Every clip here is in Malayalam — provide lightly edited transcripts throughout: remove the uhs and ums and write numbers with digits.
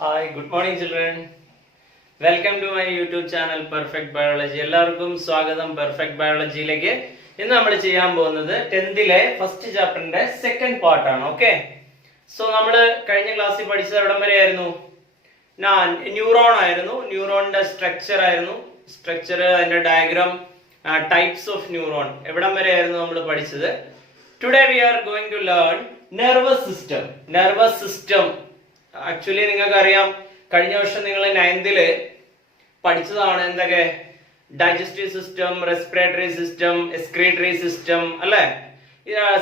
Hi, good morning children. Welcome to my YouTube channel Perfect Biology. എല്ലാവർക്കും സ്വാഗതം Perfect Biology-യിലേക്ക്. ഇന്ന് നമ്മൾ ചെയ്യാൻ പോകുന്നത് 10th-ലെ ഫസ്റ്റ് ചാപ്റ്ററിന്റെ സെക്കൻഡ് പാർട്ട് ആണ്. ഓക്കേ. സോ നമ്മൾ കഴിഞ്ഞ ക്ലാസ്സിൽ പഠിച്ചത് എവിടം വരെ ആയിരുന്നു? ന്യൂറോൺ ആയിരുന്നു. ന്യൂറോണിന്റെ സ്ട്രക്ചർ ആയിരുന്നു. സ്ട്രക്ചർ അതിന്റെ ഡയഗ്രാം, ടൈപ്സ് ഓഫ് ന്യൂറോൺ എവിടം വരെ ആയിരുന്നു നമ്മൾ പഠിച്ചത്. Today we are going to learn nervous system. Nervous system actually നിങ്ങൾക്ക് അറിയാം, കഴിഞ്ഞ വർഷം നിങ്ങൾ 9th-ല് പഠിച്ചതാണ് എന്തൊക്കെ? Digestive system, respiratory system, excretory system, അല്ലെ,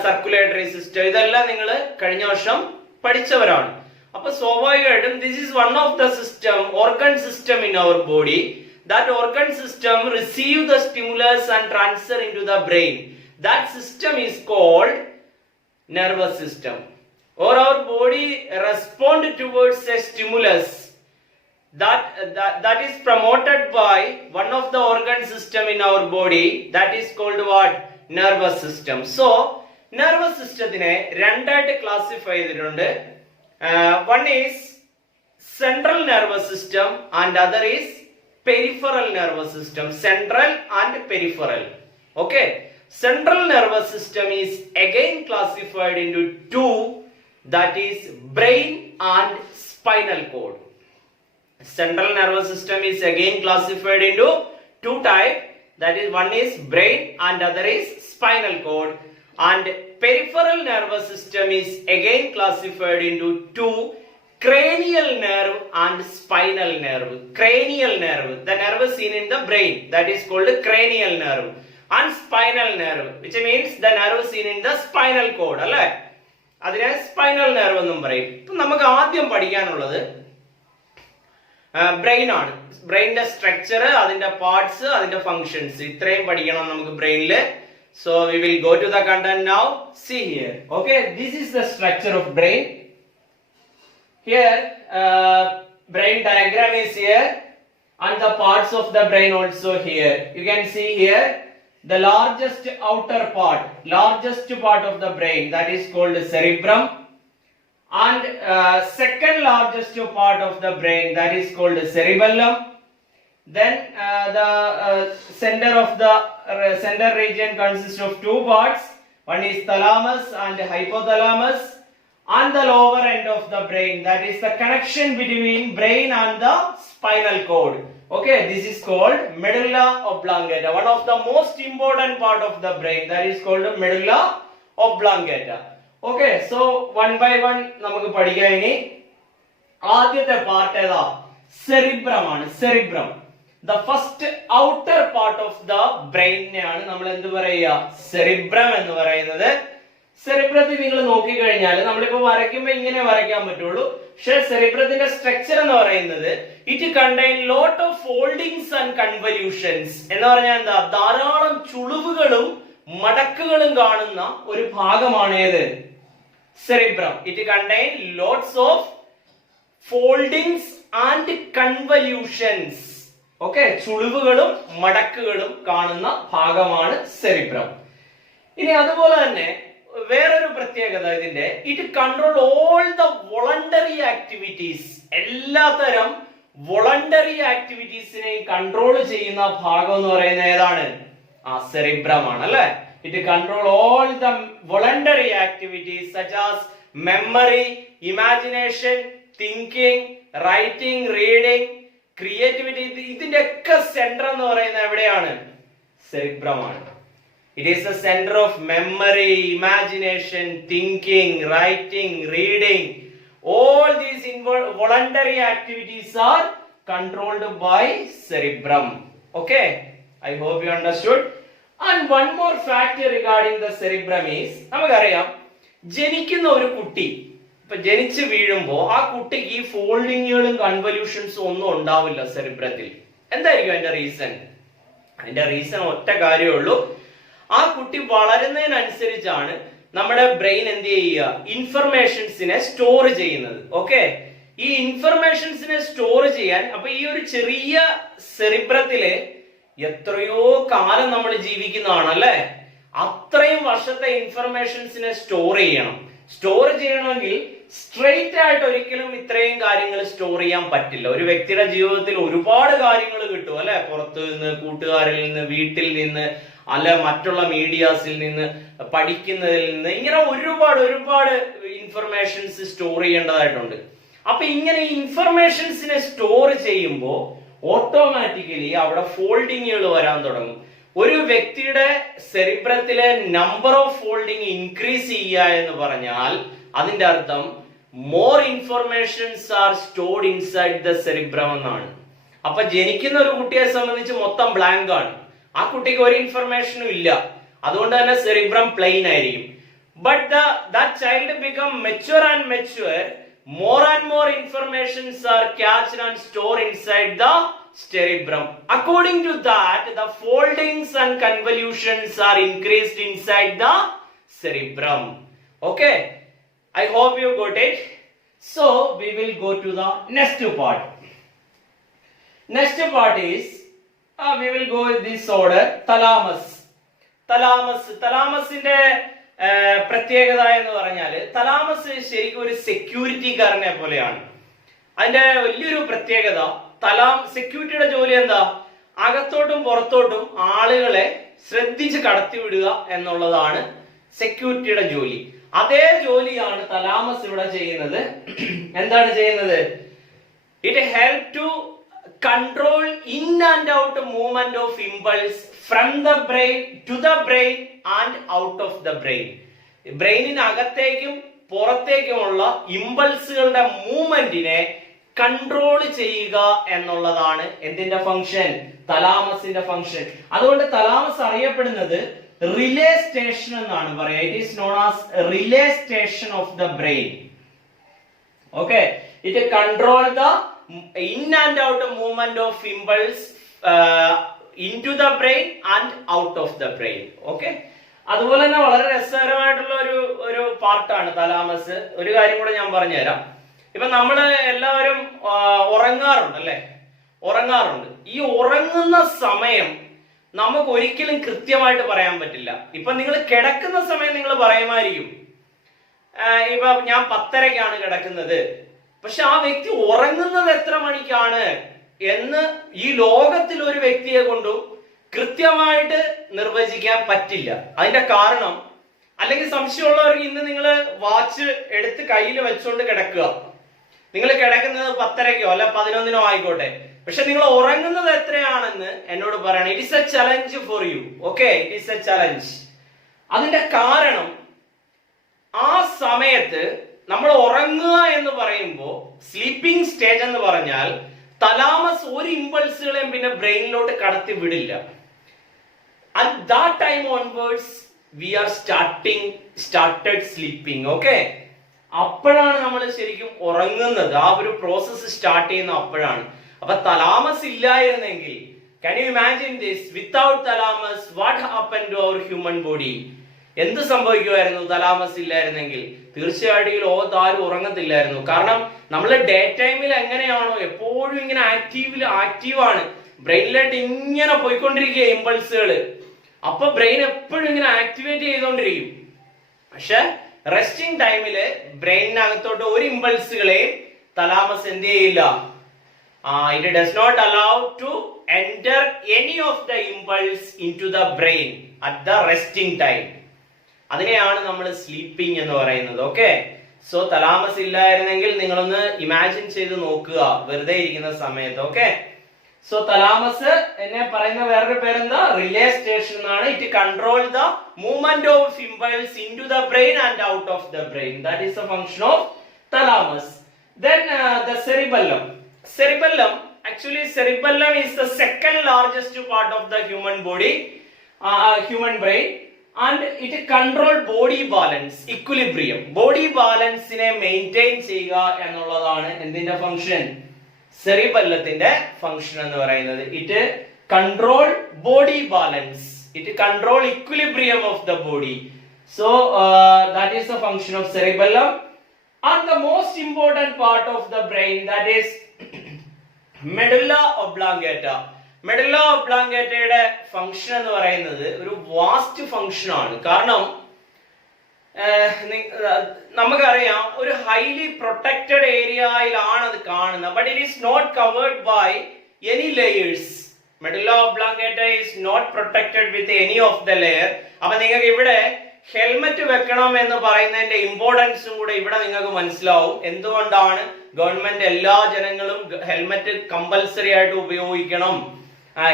സർക്കുലേറ്ററി സിസ്റ്റം, ഇതെല്ലാം നിങ്ങൾ കഴിഞ്ഞ വർഷം പഠിച്ചവരാണ്. അപ്പൊ സ്വാഭാവികമായിട്ടും this is one of the system, organ system in our body. That organ system receive the stimulus and transfer in to the brain. That system is called nervous system. Or our body respond towards a stimulus that is promoted by one of the organ system in our body. That is called what? Nervous system. So nervous systemത്തിനെ രണ്ടായിട്ട് ക്ലാസിഫൈ ചെയ്തിട്ടുണ്ട്. One is central nervous system and other is peripheral nervous system. Central and peripheral. Okay. Central nervous system is again classified into two, that is brain and spinal cord. Central nervous system is again classified into two types, that is one is brain and other is spinal cord. And peripheral nervous system is again classified into two, cranial nerve and spinal nerve. Cranial nerve, the nerve seen in the brain, that is called cranial nerve. And spinal nerve, which means the nerve seen in the spinal cord, അല്ലേ, അതിനെ സ്പൈനൽ നെർവ് എന്നും പറയും. ഇപ്പൊ നമുക്ക് ആദ്യം പഠിക്കാനുള്ളത് ബ്രെയിൻ ആണ്. ബ്രെയിനിന്റെ സ്ട്രക്ചർ, അതിന്റെ പാർട്സ്, അതിന്റെ ഫങ്ഷൻസ്, ഇത്രയും പഠിക്കണം നമുക്ക് ബ്രെയിനില്. So we will go to the content now. See here. Okay, this is the structure of brain. Here brain diagram is here and the parts of the brain also here. You can see here the largest outer part, largest part of the brain, that is called cerebrum, and second largest part of the brain, that is called cerebellum. Then the center of the center region consists of two parts. One is thalamus and hypothalamus, and the lower end of the brain, that is the connection between brain and the spinal cord. Okay, this is called medulla oblongata, one of the most important part of the brain, that is called medulla oblongata. Okay, so one by one നമുക്ക് പഠിക്കാം. ഇനി ആദ്യത്തെ പാർട്ട് ഏതാ? സെറിബ്രം ആണ്. Cerebrum, the first outer part of the brain നെയാണ് നമ്മൾ എന്ത് പറയുക? സെറിബ്രം എന്ന് പറയുന്നത്. സെറിബ്രത്തിൽ നിങ്ങൾ നോക്കിക്കഴിഞ്ഞാൽ നമ്മളിപ്പോ വരയ്ക്കുമ്പോ ഇങ്ങനെ വരയ്ക്കാൻ പറ്റുള്ളൂ. പക്ഷെ സെറിബ്രത്തിന്റെ സ്ട്രക്ചർ എന്ന് പറയുന്നത് it contain lot of foldings and convolutions. എന്ന് പറഞ്ഞാൽ എന്താ? ധാരാളം ചുളിവുകളും മടക്കുകളും കാണുന്ന ഒരു ഭാഗമാണ് ഏത്? സെറിബ്രം. It contain lots of foldings and convolutions. Okay, ചുളിവുകളും മടക്കുകളും കാണുന്ന ഭാഗമാണ് സെറിബ്രം. ഇനി അതുപോലെ തന്നെ വേറൊരു പ്രത്യേകത ഇതിന്റെ, it control all the voluntary activities. എല്ലാത്തരം വോളണ്ടറി ആക്ടിവിറ്റീസിനെയും കൺട്രോൾ ചെയ്യുന്ന ഭാഗം എന്ന് പറയുന്നത് ഏതാണ്? സെറിബ്രം ആണ്, അല്ലെ. It control all the voluntary activities such as memory, imagination, thinking, writing, reading, creativity. ഇതിന്റെ ഒക്കെ സെന്റർ എന്ന് പറയുന്നത് എവിടെയാണ്? സെറിബ്രം ആണ്. It is the center of memory, imagination, thinking, writing, reading. All these voluntary activities are controlled by cerebrum. Okay, I hope you understood. And one more fact regarding the cerebrum is, നമുക്കറിയാം, ജനിക്കുന്ന ഒരു കുട്ടി ഇപ്പൊ ജനിച്ചു വീഴുമ്പോ ആ കുട്ടിക്ക് ഈ ഫോൾഡിങ്ങുകളും കൺവല്യൂഷൻസും ഒന്നും ഉണ്ടാവില്ല സെറിബ്രത്തിൽ. എന്തായിരിക്കും അതിന്റെ റീസൺ? അതിന്റെ റീസൺ ഒറ്റ കാര്യമേ ഉള്ളൂ. ആ കുട്ടി വളരുന്നതിനനുസരിച്ചാണ് നമ്മുടെ ബ്രെയിൻ എന്ത് ചെയ്യുക? ഇൻഫർമേഷൻസിനെ സ്റ്റോർ ചെയ്യുന്നത്. ഓക്കെ, ഈ ഇൻഫർമേഷൻസിനെ സ്റ്റോർ ചെയ്യാൻ അപ്പൊ ഈ ഒരു ചെറിയ സെറിബ്രത്തില് എത്രയോ കാലം നമ്മൾ ജീവിക്കുന്നതാണ്, അല്ലെ. അത്രയും വർഷത്തെ ഇൻഫർമേഷൻസിനെ സ്റ്റോർ ചെയ്യണം. സ്റ്റോർ ചെയ്യണമെങ്കിൽ സ്ട്രെയിറ്റ് ആയിട്ട് ഒരിക്കലും ഇത്രയും കാര്യങ്ങൾ സ്റ്റോർ ചെയ്യാൻ പറ്റില്ല. ഒരു വ്യക്തിയുടെ ജീവിതത്തിൽ ഒരുപാട് കാര്യങ്ങൾ കിട്ടും അല്ലെ, പുറത്തു നിന്ന്, കൂട്ടുകാരിൽ നിന്ന്, വീട്ടിൽ നിന്ന്, അല്ല മറ്റുള്ള മീഡിയാസിൽ നിന്ന്, പഠിക്കുന്നതിൽ നിന്ന്, ഇങ്ങനെ ഒരുപാട് ഇൻഫർമേഷൻസ് സ്റ്റോർ ചെയ്യേണ്ടതായിട്ടുണ്ട്. അപ്പൊ ഇങ്ങനെ ഇൻഫർമേഷൻസിനെ സ്റ്റോർ ചെയ്യുമ്പോൾ ഓട്ടോമാറ്റിക്കലി അവിടെ ഫോൾഡിങ്ങുകൾ വരാൻ തുടങ്ങും. ഒരു വ്യക്തിയുടെ സെറിബ്രത്തിലെ നമ്പർ ഓഫ് ഫോൾഡിങ് ഇൻക്രീസ് ചെയ്യുക എന്ന് പറഞ്ഞാൽ അതിന്റെ അർത്ഥം more informations R stored inside the cerebrum എന്നാണ്. അപ്പൊ ജനിക്കുന്ന ഒരു കുട്ടിയെ സംബന്ധിച്ച് മൊത്തം ബ്ലാങ്ക് ആണ്, ആ കുട്ടിക്ക് ഒരു ഇൻഫർമേഷനും ഇല്ല, അതുകൊണ്ട് തന്നെ സെറിബ്രം പ്ലെയിൻ ആയിരിക്കും. But that child become mature and mature, more and more informations are catched and stored inside the cerebrum. According to that, the foldings and convolutions are increased inside the cerebrum. Okay, I hope you got it. So we will go to the next part. Next part is we will go in this order. Thalamusന്റെ പ്രത്യേകത എന്ന് പറഞ്ഞാല് തലാമസ് ശരിക്കും ഒരു സെക്യൂരിറ്റിക്കാരനെ പോലെയാണ്. അതിന്റെ വലിയൊരു പ്രത്യേകത, സെക്യൂരിറ്റിയുടെ ജോലി എന്താ? അകത്തോട്ടും പുറത്തോട്ടും ആളുകളെ ശ്രദ്ധിച്ച് കടത്തിവിടുക എന്നുള്ളതാണ് സെക്യൂരിറ്റിയുടെ ജോലി. അതേ ജോലിയാണ് തലാമസ് ഇവിടെ ചെയ്യുന്നത്. എന്താണ് ചെയ്യുന്നത്? It help to control in and out movement of impulse from the brain to the brain and out of the brain. ബ്രെയിനിന് അകത്തേക്കും പുറത്തേക്കുമുള്ള ഇമ്പൾസുകളുടെ മൂവ്മെന്റിനെ കൺട്രോൾ ചെയ്യുക എന്നുള്ളതാണ് എന്തിന്റെ ഫംഗ്ഷൻ? തലാമസിന്റെ ഫംഗ്ഷൻ. അതുകൊണ്ട് തലാമസ് അറിയപ്പെടുന്നത് റിലേ സ്റ്റേഷൻ എന്നാണ് പറയുക. It is known as relay station of the brain. Okay, it control the in and out movement of impulse into the brain and out of the brain. Okay, അതുപോലെ തന്നെ വളരെ രസകരമായിട്ടുള്ള ഒരു പാർട്ടാണ് തലാമസ്. ഒരു കാര്യം കൂടെ ഞാൻ പറഞ്ഞുതരാം. ഇപ്പൊ നമ്മള് എല്ലാവരും ഉറങ്ങാറുണ്ട് അല്ലെ, ഉറങ്ങാറുണ്ട്. ഈ ഉറങ്ങുന്ന സമയം നമുക്ക് ഒരിക്കലും കൃത്യമായിട്ട് പറയാൻ പറ്റില്ല. ഇപ്പൊ നിങ്ങൾ കിടക്കുന്ന സമയം നിങ്ങൾ പറയുമായിരിക്കും, ഇപ്പൊ ഞാൻ 10:30-ക്കാണ് കിടക്കുന്നത്. പക്ഷെ ആ വ്യക്തി ഉറങ്ങുന്നത് എത്ര മണിക്കാണ് എന്ന് ഈ ലോകത്തിൽ ഒരു വ്യക്തിയെ കൊണ്ടും കൃത്യമായിട്ട് നിർവചിക്കാൻ പറ്റില്ല. അതിന്റെ കാരണം, അല്ലെങ്കിൽ സംശയമുള്ളവർക്ക് ഇന്ന് നിങ്ങൾ വാച്ച് എടുത്ത് കയ്യിൽ വെച്ചുകൊണ്ട് കിടക്കുക. നിങ്ങൾ കിടക്കുന്നത് 10:30-ക്കോ അല്ല 11-നോ ആയിക്കോട്ടെ, പക്ഷെ നിങ്ങൾ ഉറങ്ങുന്നത് എത്രയാണെന്ന് എന്നോട് പറയണം. It is A challenge for you. Okay, it is A challenge. അതിന്റെ കാരണം, ആ സമയത്ത് നമ്മൾ ഉറങ്ങുക എന്ന് പറയുമ്പോൾ സ്ലീപ്പിംഗ് സ്റ്റേജ് എന്ന് പറഞ്ഞാൽ തലാമസ് ഒരു ഇമ്പൾസുകളെയും പിന്നെ ബ്രെയിനിലോട്ട് കടത്തി വിടില്ല. At that time onwards we are started sleeping. Okay, അപ്പോഴാണ് നമ്മൾ ശരിക്കും ഉറങ്ങുന്നത്. ആ ഒരു പ്രോസസ് സ്റ്റാർട്ട് ചെയ്യുന്ന അപ്പോഴാണ്. അപ്പൊ തലാമസ് ഇല്ലായിരുന്നെങ്കിൽ, can you imagine this? Without thalamus, what happened to our human body? എന്ത് സംഭവിക്കുമായിരുന്നു തലാമസ് ഇല്ലായിരുന്നെങ്കിൽ? തീർച്ചയായിട്ടും ഈ ലോകത്ത് ആരും ഉറങ്ങത്തില്ലായിരുന്നു. കാരണം നമ്മൾ ഡേ ടൈമിൽ എങ്ങനെയാണോ എപ്പോഴും ഇങ്ങനെ ആക്റ്റീവാണ്, ബ്രെയിനിലായിട്ട് ഇങ്ങനെ പോയിക്കൊണ്ടിരിക്കുക ഇമ്പൾസുകൾ. അപ്പൊ ബ്രെയിൻ എപ്പോഴും ഇങ്ങനെ ആക്ടിവേറ്റ് ചെയ്തോണ്ടിരിക്കും. പക്ഷെ റെസ്റ്റിംഗ് ടൈമില് ബ്രെയിനകത്തോട്ട് ഒരു ഇമ്പൾസുകളെയും തലാമസ് എന്ത് ചെയ്യില്ല. It does not allow to enter any of the impulse into the brain at the resting time. അതിനെയാണ് നമ്മൾ സ്ലീപ്പിംഗ് എന്ന് പറയുന്നത്. ഓക്കെ, സോ തലാമസ് ഇല്ലായിരുന്നെങ്കിൽ നിങ്ങളൊന്ന് ഇമാജിൻ ചെയ്ത് നോക്കുക വെറുതെ ഇരിക്കുന്ന സമയത്ത്. ഓക്കെ, സോ തലാമസ് എന്നെ പറയുന്ന വേറൊരു പേരെന്താ? റിലേ സ്റ്റേഷൻ എന്നാണ്. It control the movement of impulse in to the brain and out of the brain. That is the function of thalamus. Then the cerebellum. Actually cerebellum is the second largest part of the human body, human brain, and it control body balance, equilibrium. Body balance നെ മെയിൻറ്റെയിൻ ചെയ്യുക എന്നുള്ളതാണ് എന്തിന്റെ ഫംഗ്ഷൻ? സെറിബെല്ലത്തിന്റെ ഫംഗ്ഷൻ എന്ന് പറയുന്നത്. It control body balance, it control equilibrium of the body. So that is the function of cerebellum. And the most important part of the brain, that is medulla oblongata. Medulla ഒബ്ലോംഗേറ്റയുടെ ഫംഗ്ഷൻ എന്ന് പറയുന്നത് ഒരു വാസ്റ്റ് ഫംഗ്ഷൻ ആണ്. കാരണം നമുക്കറിയാം ഒരു ഹൈലി പ്രൊട്ടക്റ്റഡ് ഏരിയയിലാണ് അത് കാണുന്നത്. But it is not covered by any layers. Medulla oblongata is not protected with any of the layer. അപ്പൊ നിങ്ങൾക്ക് ഇവിടെ ഹെൽമെറ്റ് വെക്കണം എന്ന് പറയുന്നതിന്റെ ഇമ്പോർട്ടൻസും കൂടെ ഇവിടെ നിങ്ങൾക്ക് മനസ്സിലാവും. എന്തുകൊണ്ടാണ് ഗവൺമെന്റ് എല്ലാ ജനങ്ങളും ഹെൽമെറ്റ് കമ്പൽസറി ആയിട്ട് ഉപയോഗിക്കണം,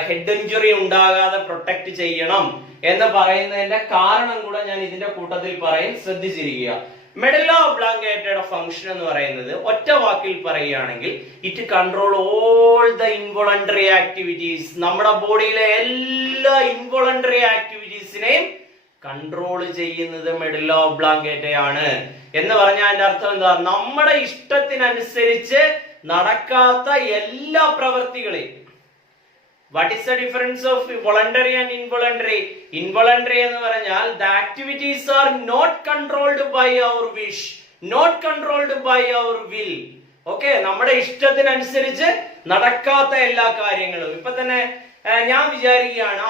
ഹെഡ് ഇഞ്ചുറി ഉണ്ടാകാതെ പ്രൊട്ടക്ട് ചെയ്യണം എന്ന് പറയുന്നതിന്റെ കാരണം കൂടെ ഞാൻ ഇതിന്റെ കൂട്ടത്തിൽ പറയും, ശ്രദ്ധിച്ചിരിക്കുക. മെഡുല്ല ഒബ്ലോംഗേറ്റയുടെ ഫംഗ്ഷൻ എന്ന് പറയുന്നത് ഒറ്റ വാക്കിൽ പറയുകയാണെങ്കിൽ it control all the involuntary activities. നമ്മുടെ ബോഡിയിലെ എല്ലാ ഇൻവോളണ്ടറി ആക്ടിവിറ്റീസിനെയും കൺട്രോൾ ചെയ്യുന്നത് മെഡുല്ല ഒബ്ലോംഗേറ്റയാണ്. എന്ന് പറഞ്ഞാൽ അതിന്റെ അർത്ഥം എന്താ? നമ്മുടെ ഇഷ്ടത്തിനനുസരിച്ച് നടക്കാത്ത എല്ലാ പ്രവൃത്തികളെയും. What is the difference of voluntary and involuntary? Involuntary എന്ന് പറഞ്ഞാൽ the activities are not controlled by our wish, not controlled by our will. Okay, നമ്മുടെ ഇഷ്ടത്തിനനുസരിച്ച് നടക്കാത്ത എല്ലാ കാര്യങ്ങളും. ഇപ്പൊ തന്നെ ഞാൻ വിചാരിക്കുകയാണ്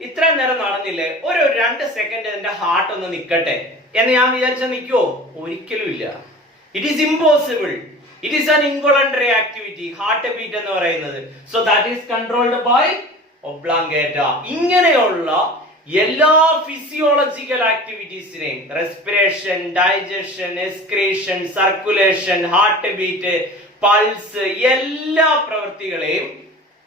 ഇത്ര നേരം നടന്നില്ലേ, ഒരു 2 സെക്കൻഡ് എന്റെ ഹാർട്ട് ഒന്ന് നിക്കട്ടെ എന്ന് ഞാൻ വിചാരിച്ചാൽ നിൽക്കുവോ? ഒരിക്കലും ഇല്ല. It is impossible. It is an involuntary activity, heart beat എന്ന് പറയുന്നത്. So that is controlled by oblongata. ഇങ്ങനെയുള്ള എല്ലാ ഫിസിയോളജിക്കൽ ആക്ടിവിറ്റീസിനെയും respiration, digestion, excretion, circulation, heart beat, pulse, എല്ലാ പ്രവൃത്തികളെയും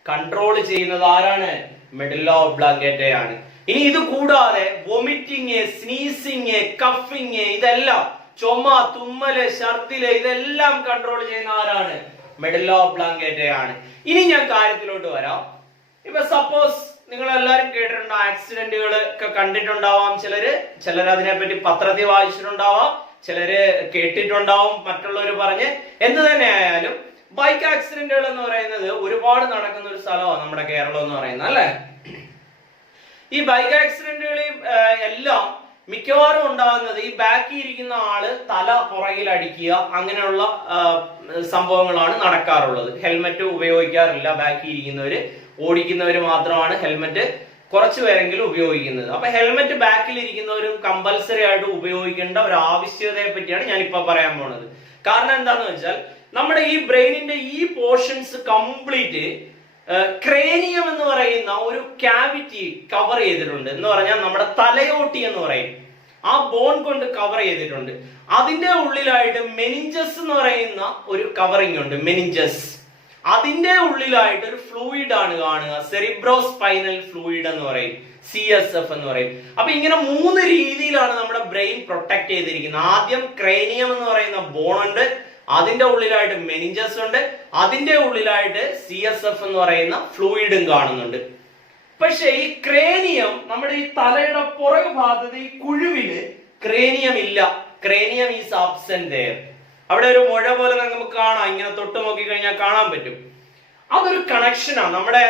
കൺട്രോൾ ചെയ്യുന്നത് ആരാണ്? മെഡുല്ല ഒബ്ലോംഗേറ്റയാണ്. ഇനി ഇത് കൂടാതെ വൊമിറ്റിങ്, സ്നീസിങ്, കഫിങ്, ഇതെല്ലാം ചുമ, തുമ്മല്, ഛർദില്, ഇതെല്ലാം കൺട്രോൾ ചെയ്യുന്ന ആരാണ്? മെഡുല്ല ഒബ്ലോംഗേറ്റയാണ്. ഇനി ഞാൻ കാര്യത്തിലോട്ട് വരാം. ഇപ്പൊ സപ്പോസ് നിങ്ങൾ എല്ലാവരും കേട്ടിട്ടുണ്ടോ, ആക്സിഡന്റുകൾ ഒക്കെ കണ്ടിട്ടുണ്ടാവാം. ചിലര് അതിനെപ്പറ്റി പത്രത്തിൽ വായിച്ചിട്ടുണ്ടാവാം, ചിലര് കേട്ടിട്ടുണ്ടാവും മറ്റുള്ളവർ പറഞ്ഞ്. എന്ത് തന്നെ ആയാലും ബൈക്ക് ആക്സിഡന്റുകൾ എന്ന് പറയുന്നത് ഒരുപാട് നടക്കുന്ന ഒരു സ്ഥലമാണ് നമ്മുടെ കേരളം എന്ന് പറയുന്നത്, അല്ലെ? ഈ ബൈക്ക് ആക്സിഡന്റുകളിൽ എല്ലാം മിക്കവാറും ഉണ്ടാകുന്നത് ഈ ബാക്കിൽ ഇരിക്കുന്ന ആള് തല പുറകിൽ അടിക്കുക, അങ്ങനെയുള്ള സംഭവങ്ങളാണ് നടക്കാറുള്ളത്. ഹെൽമെറ്റ് ഉപയോഗിക്കാറില്ല ബാക്കിൽ ഇരിക്കുന്നവര്. ഓടിക്കുന്നവര് മാത്രമാണ് ഹെൽമെറ്റ് കുറച്ചു പേരെങ്കിലും ഉപയോഗിക്കുന്നത്. അപ്പൊ ഹെൽമെറ്റ് ബാക്കിൽ ഇരിക്കുന്നവരും കമ്പൽസറി ആയിട്ട് ഉപയോഗിക്കേണ്ട ഒരു ആവശ്യകതയെ പറ്റിയാണ് ഞാൻ ഇപ്പൊ പറയാൻ പോണത്. കാരണം എന്താന്ന് വെച്ചാൽ നമ്മുടെ ഈ ബ്രെയിനിന്റെ ഈ പോർഷൻസ് കംപ്ലീറ്റ് ക്രേനിയം എന്ന് പറയുന്ന ഒരു ക്യാവിറ്റി കവർ ചെയ്തിട്ടുണ്ട്. എന്ന് പറഞ്ഞാൽ നമ്മുടെ തലയോട്ടി എന്ന് പറയും, ആ ബോൺ കൊണ്ട് കവർ ചെയ്തിട്ടുണ്ട്. അതിന്റെ ഉള്ളിലായിട്ട് മെനിഞ്ചസ് എന്ന് പറയുന്ന ഒരു കവറിംഗ് ഉണ്ട്, മെനിഞ്ചസ്. അതിന്റെ ഉള്ളിലായിട്ട് ഒരു ഫ്ലൂയിഡ് ആണ് കാണുക, സെറിബ്രോസ്പൈനൽ ഫ്ലൂയിഡ് എന്ന് പറയും, CSF എന്ന് പറയും. അപ്പൊ ഇങ്ങനെ 3 രീതിയിലാണ് നമ്മുടെ ബ്രെയിൻ പ്രൊട്ടക്ട് ചെയ്തിരിക്കുന്നത്. ആദ്യം ക്രേനിയം എന്ന് പറയുന്ന ബോൺ ഉണ്ട്, അതിന്റെ ഉള്ളിലായിട്ട് മെനിഞ്ചസ് ഉണ്ട്, അതിന്റെ ഉള്ളിലായിട്ട് CSF എന്ന് പറയുന്ന ഫ്ലൂയിഡും കാണുന്നുണ്ട്. പക്ഷെ ഈ ക്രേനിയം, നമ്മുടെ ഈ തലയുടെ പുറകു ഭാഗത്ത് ഈ കുഴുവില് ക്രേനിയം ഇല്ല. Cranium is absent there. അവിടെ ഒരു മുഴ പോലെ നമുക്ക് കാണാം, ഇങ്ങനെ തൊട്ട് നോക്കി കഴിഞ്ഞാൽ കാണാൻ പറ്റും. അതൊരു കണക്ഷനാണ്, നമ്മുടെ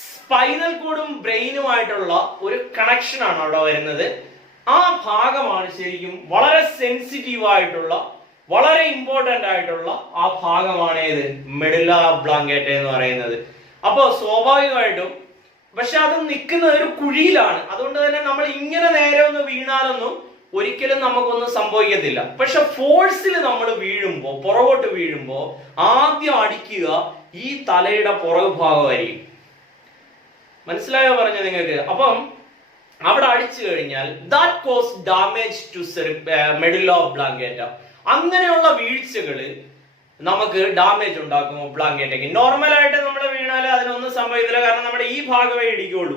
സ്പൈനൽ കോഡും ബ്രെയിനുമായിട്ടുള്ള ഒരു കണക്ഷനാണ് അവിടെ വരുന്നത്. ആ ഭാഗമാണ് ശരിക്കും വളരെ സെൻസിറ്റീവ് ആയിട്ടുള്ള, വളരെ ഇമ്പോർട്ടന്റ് ആയിട്ടുള്ള ആ ഭാഗമാണ് ഏത്? മെഡുല്ല ഒബ്ലോംഗേറ്റ എന്ന് പറയുന്നത്. അപ്പൊ സ്വാഭാവികമായിട്ടും, പക്ഷെ അത് നിൽക്കുന്നത് ഒരു കുഴിയിലാണ്. അതുകൊണ്ട് തന്നെ നമ്മൾ ഇങ്ങനെ നേരെ ഒന്ന് വീണാലൊന്നും ഒരിക്കലും നമുക്കൊന്നും സംഭവിക്കത്തില്ല. പക്ഷെ ഫോഴ്സിൽ നമ്മൾ വീഴുമ്പോ, പുറകോട്ട് വീഴുമ്പോ ആദ്യം അടിക്കുക ഈ തലയുടെ പുറകു ഭാഗമായിരിക്കും. മനസ്സിലായോ പറഞ്ഞ നിങ്ങൾക്ക്? അപ്പം അവിടെ അടിച്ചു കഴിഞ്ഞാൽ that cause damage to medulla oblongata. അങ്ങനെയുള്ള വീഴ്ചകള് നമുക്ക് ഡാമേജ് ഉണ്ടാക്കും ഒബ്ലോംഗേറ്റയ്ക്ക്. നോർമലായിട്ട് നമ്മൾ വീണാൽ അതിനൊന്നും സംഭവിക്കില്ല, കാരണം നമ്മുടെ ഈ ഭാഗമേ ഇടിക്കുള്ളൂ.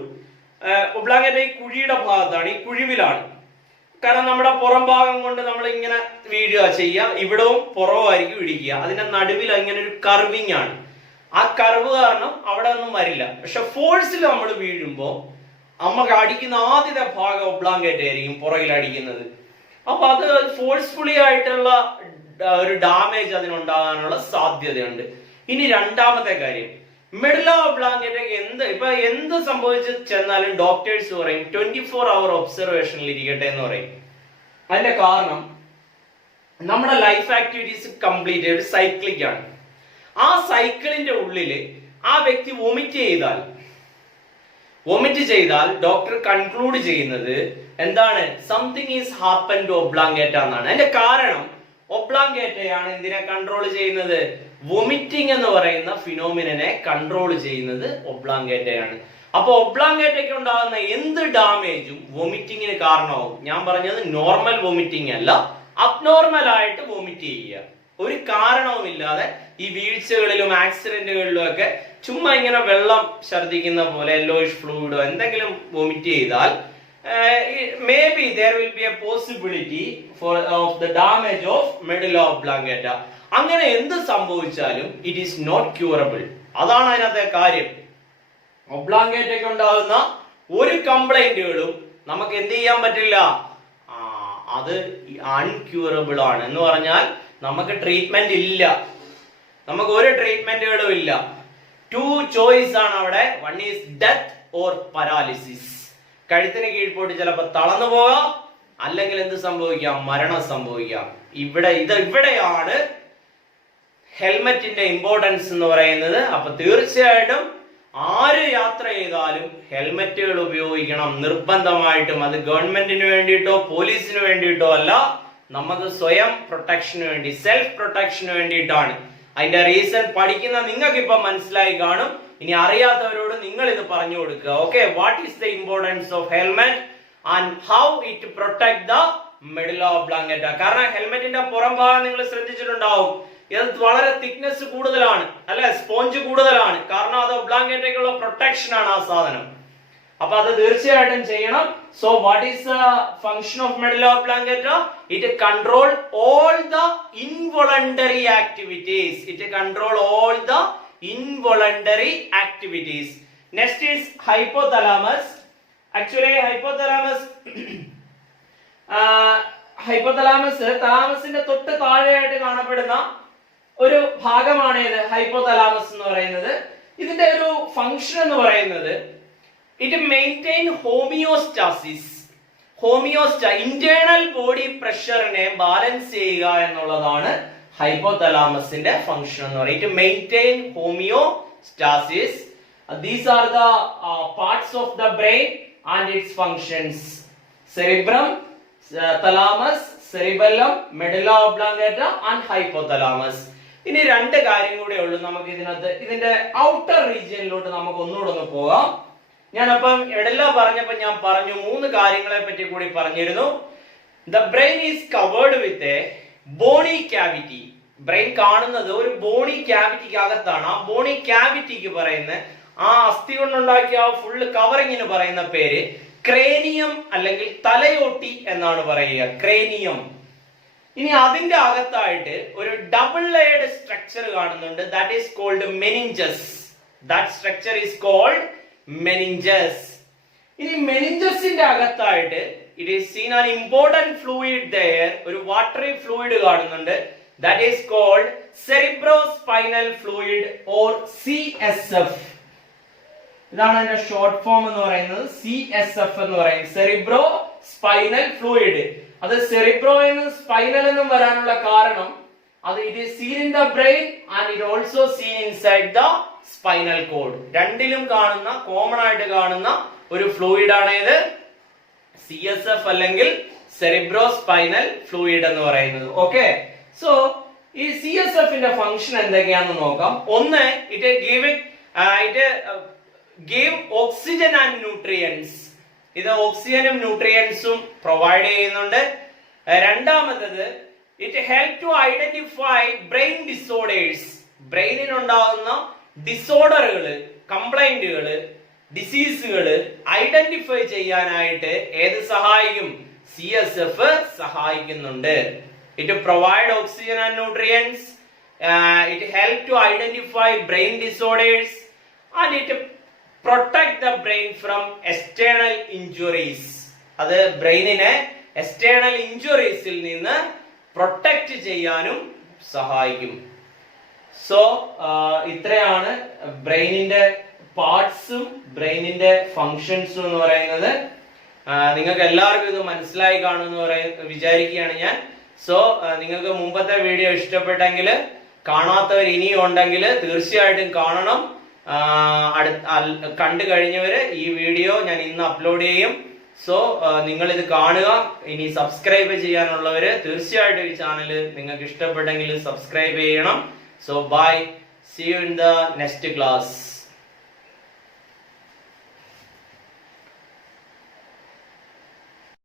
ഒബ്ലോംഗേറ്റ ഈ കുഴിയുടെ ഭാഗത്താണ്, ഈ കുഴിവിലാണ്. കാരണം നമ്മുടെ പുറം ഭാഗം കൊണ്ട് നമ്മൾ ഇങ്ങനെ വീഴുക ചെയ്യുക, ഇവിടവും പുറവുമായിരിക്കും ഇടിക്കുക. അതിന്റെ നടുവിൽ ഇങ്ങനെ ഒരു കർവിങ് ആണ്. ആ കർവ് കാരണം അവിടെ ഒന്നും വരില്ല. പക്ഷെ ഫോഴ്സിൽ നമ്മൾ വീഴുമ്പോൾ നമുക്ക് അടിക്കുന്ന ആദ്യത്തെ ഭാഗം ഒബ്ലോംഗേറ്റ ആയിരിക്കും പുറകിൽ അടിക്കുന്നത്. അപ്പൊ അത് ഫോഴ്സ്ഫുള്ളി ആയിട്ടുള്ള ഒരു ഡാമേജ് അതിനുണ്ടാകാനുള്ള സാധ്യതയുണ്ട്. ഇനി രണ്ടാമത്തെ കാര്യം, മെഡുല്ല ഒബ്ലോംഗേറ്റയ്ക്ക് എന്ത് സംഭവിച്ചു ചെന്നാലും ഡോക്ടേഴ്സ് പറയും 24 hour ഒബ്സർവേഷനിൽ ഇരിക്കട്ടെ എന്ന് പറയും. അതിന്റെ കാരണം നമ്മുടെ ലൈഫ് ആക്ടിവിറ്റീസ് കംപ്ലീറ്റ് ഒരു സൈക്ലിക് ആണ്. ആ സൈക്കിളിന്റെ ഉള്ളില് ആ വ്യക്തി വൊമിറ്റ് ചെയ്താൽ, വൊമിറ്റ് ചെയ്താൽ ഡോക്ടർ കൺക്ലൂഡ് ചെയ്യുന്നത് എന്താണ്? Something is happen to oblongata എന്നാണ്. അതിന്റെ കാരണം ഒബ്ലാങ്കേറ്റയാണ് എന്തിനെ കൺട്രോൾ ചെയ്യുന്നത്? വൊമിറ്റിംഗ് എന്ന് പറയുന്ന ഫിനോമിനനെ കൺട്രോൾ ചെയ്യുന്നത് ഒബ്ലാങ്കേറ്റയാണ്. അപ്പൊ ഒബ്ലാങ്കേറ്റയ്ക്ക് ഉണ്ടാകുന്ന എന്ത് ഡാമേജും വൊമിറ്റിങ്ങിന് കാരണമാവും. ഞാൻ പറഞ്ഞത് നോർമൽ വൊമിറ്റിംഗ് അല്ല, അബ്നോർമൽ ആയിട്ട് വൊമിറ്റ് ചെയ്യുക. ഒരു കാരണവുമില്ലാതെ ഈ വീഴ്ചകളിലും ആക്സിഡന്റുകളിലും ഒക്കെ ചുമ്മാ ഇങ്ങനെ വെള്ളം ഛർദ്ദിക്കുന്ന പോലെ യെല്ലോയിഷ് ഫ്ലൂയിഡോ എന്തെങ്കിലും വൊമിറ്റ് ചെയ്താൽ may be there will be a possibility of the damage of medulla oblongata. അങ്ങനെ എന്ത് സംഭവിച്ചാലും ഇറ്റ് ഈസ് നോട്ട് ക്യൂറബിൾ. അതാണ് അതിനകത്തെ കാര്യം. ഒബ്ലാങ്കേറ്റയ്ക്ക് ഉണ്ടാകുന്ന ഒരു കംപ്ലൈന്റുകളും നമുക്ക് എന്ത് ചെയ്യാൻ പറ്റില്ല, അത് അൺക്യൂറബിൾ ആണ്. എന്ന് പറഞ്ഞാൽ നമുക്ക് ട്രീറ്റ്മെന്റ് ഇല്ല, നമുക്ക് ഒരു ട്രീറ്റ്മെന്റുകളും ഇല്ല. ടു ചോയ്സ് ആണ് അവിടെ. One is death or paralysis. കഴുത്തിന് കീഴ്പോട്ട് ചിലപ്പോൾ തളർന്നു പോകാം, അല്ലെങ്കിൽ എന്ത് സംഭവിക്കാം? മരണം സംഭവിക്കാം. ഇവിടെയാണ് ഹെൽമെറ്റിന്റെ ഇമ്പോർട്ടൻസ് എന്ന് പറയുന്നത്. അപ്പൊ തീർച്ചയായിട്ടും ആര് യാത്ര ചെയ്താലും ഹെൽമെറ്റുകൾ ഉപയോഗിക്കണം നിർബന്ധമായിട്ടും. അത് ഗവൺമെന്റിന് വേണ്ടിയിട്ടോ പോലീസിന് വേണ്ടിയിട്ടോ അല്ല, നമുക്ക് സ്വയം പ്രൊട്ടക്ഷന് വേണ്ടി, സെൽഫ് പ്രൊട്ടക്ഷന് വേണ്ടിയിട്ടാണ്. അതിന്റെ റീസൺ പഠിക്കുന്ന നിങ്ങൾക്ക് ഇപ്പൊ മനസ്സിലായി കാണും. ഇനി അറിയാത്തവരോട് നിങ്ങൾ ഇത് പറഞ്ഞു കൊടുക്കുക. Okay, what is the importance of helmet and how it protect the medulla oblongata. കാരണം ഹെൽമെറ്റിന്റെ പുറം ഭാഗം നിങ്ങൾ ശ്രദ്ധിച്ചിട്ടുണ്ടാവും, ഇത് വളരെ തിക്നെസ് കൂടുതലാണ് അല്ലെ, സ്പോഞ്ച് കൂടുതലാണ്. കാരണം അത് ഒബ്ലാങ്കേറ്റയ്ക്കുള്ള പ്രൊട്ടക്ഷൻ ആണ് ആ സാധനം. അപ്പൊ അത് തീർച്ചയായിട്ടും ചെയ്യണം. So what is the function of medulla oblongata? It control all the involuntary activities. It control all the involuntary activities. Next is hypothalamus. Actually hypothalamus തലാമസിന്റെ തൊട്ട് താഴെയായിട്ട് കാണപ്പെടുന്ന ഒരു ഭാഗമാണ് ഇത് ഹൈപ്പോതലാമസ് എന്ന് പറയുന്നത്. ഇതിന്റെ ഒരു ഫംഗ്ഷൻ എന്ന് പറയുന്നത് it maintain homeostasis. Internal body പ്രഷറിനെ ബാലൻസ് ചെയ്യുക എന്നുള്ളതാണ് hypothalamusന്റെ function എന്ന് പറയുന്നത്. To maintain homeostasis. These are the parts of the brain and its functions. Cerebrum, thalamus, cerebellum, medulla oblongata and hypothalamus. ഇനി രണ്ട് കാര്യം കൂടെ ഉള്ളൂ നമുക്ക് ഇതിനകത്ത്. ഇതിന്റെ ഔട്ടർ റീജിയനിലോട്ട് നമുക്ക് ഒന്നുകൂടെ ഒന്ന് പോകാം. ഞാനപ്പം എല്ലാം പറഞ്ഞപ്പോൾ ഞാൻ പറഞ്ഞു മൂന്ന് കാര്യങ്ങളെ പറ്റി കൂടി പറഞ്ഞിരുന്നു. The brain is covered with a bony cavity. Brain കാണുന്നത് ഒരു ബോണി ക്യാവിറ്റിക്ക് അകത്താണ്. ആ ബോണി ക്യാവിറ്റിക്ക് പറയുന്ന ആ അസ്ഥി കൊണ്ടുണ്ടാക്കിയ ആ ഫുള്ള് കവറിങ്ങിന് പറയുന്ന പേര് ക്രേനിയം അല്ലെങ്കിൽ തലയോട്ടി എന്നാണ് പറയുക, ക്രേനിയം. ഇനി അതിന്റെ അകത്തായിട്ട് ഒരു ഡബിൾ ലെയർഡ് സ്ട്രക്ചർ കാണുന്നുണ്ട്. That is called meninges. That structure is called meninges. ഇനി മെനിഞ്ചസിന്റെ അകത്തായിട്ട് it is seen an important fluid there. ഒരു വാട്ടറി ഫ്ലൂയിഡ് കാണുന്നുണ്ട്. That is called cerebrospinal fluid or CSF. ഇതാണ് അതിന്റെ ഷോർട്ട് ഫോം എന്ന് പറയുന്നത്. CSF എന്ന് പറയുന്നത് സെറിബ്രോ സ്പൈനൽ ഫ്ലൂയിഡ്. അത് സെറിബ്രോ എന്നും സ്പൈനൽ എന്നും വരാനുള്ള കാരണം അത് it is seen in the brain and it also seen inside the spinal cord. രണ്ടിലും കാണുന്ന, കോമൺ ആയിട്ട് കാണുന്ന ഒരു ഫ്ലൂയിഡ് ആണ് ഇത് CSF അല്ലെങ്കിൽ സെറിബ്രോസ്പൈനൽ ഫ്ലൂയിഡ് എന്ന് പറയുന്നത്. ഓക്കെ, സോ ഈ CSF ന്റെ ഫംഗ്ഷൻ എന്തൊക്കെയാണെന്ന് നോക്കാം. ഒന്ന്, it give oxygen and nutrients. ഇത് ഓക്സിജനും ന്യൂട്രിയൻസും പ്രൊവൈഡ് ചെയ്യുന്നുണ്ട്. രണ്ടാമത്തത്, it help to identify brain disorders. ബ്രെയിനിനുണ്ടാകുന്ന ഡിസോർഡറുകള്, കംപ്ലൈന്റുകള്, ഡിസീസുകള് ഐഡന്റിഫൈ ചെയ്യാനായിട്ട് ഏത് സഹായിക്കും? CSF സഹായിക്കുന്നുണ്ട്. It provide oxygen and nutrients. It help to identify brain disorders and it protect the brain from external injuries. അത് ബ്രെയിനിനെ എക്സ്റ്റേണൽ ഇഞ്ചുറീസിൽ നിന്ന് പ്രൊട്ടക്ട് ചെയ്യാനും സഹായിക്കും. സോ ഇത്രയാണ് ബ്രെയിനിന്റെ പാർട്സും ബ്രെയിനിന്റെ ഫങ്ഷൻസും എന്ന് പറയുന്നത്. നിങ്ങൾക്ക് എല്ലാവർക്കും ഇത് മനസ്സിലായി കാണുമെന്ന് വിചാരിക്കുകയാണ് ഞാൻ. സോ നിങ്ങൾക്ക് മുമ്പത്തെ വീഡിയോ ഇഷ്ടപ്പെട്ടെങ്കിൽ, കാണാത്തവർ ഇനിയും ഉണ്ടെങ്കിൽ തീർച്ചയായിട്ടും കാണണം. കണ്ടു കഴിഞ്ഞവര് ഈ വീഡിയോ ഞാൻ ഇന്ന് അപ്ലോഡ് ചെയ്യും. സോ നിങ്ങൾ ഇത് കാണുക. ഇനി സബ്സ്ക്രൈബ് ചെയ്യാനുള്ളവര് തീർച്ചയായിട്ടും ഈ ചാനൽ നിങ്ങൾക്ക് ഇഷ്ടപ്പെട്ടെങ്കിൽ സബ്സ്ക്രൈബ് ചെയ്യണം. So bye, see you in the next class.